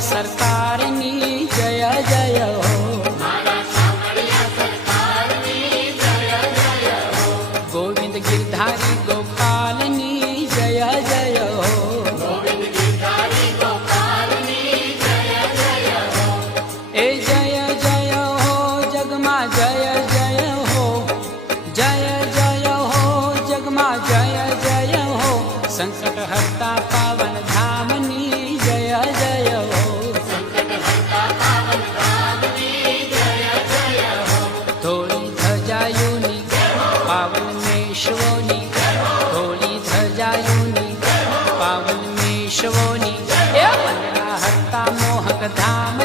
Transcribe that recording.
સરકારની જય જય હો, ગોવિંદ ગિરધારી ગોપાલની જય જય હો, એ જય જય હો જગમાં જય જય હો, જય જય હો જગમાં જય જય હો, સંકટ હરતા પાવન ધામની જય જય હો, ધોળી ધજાયુની પાવન મેશ્વોની, ધોળી ધજાયુની પાવન મેશ્વોની, એ વંદના હરતા મોહક ધામ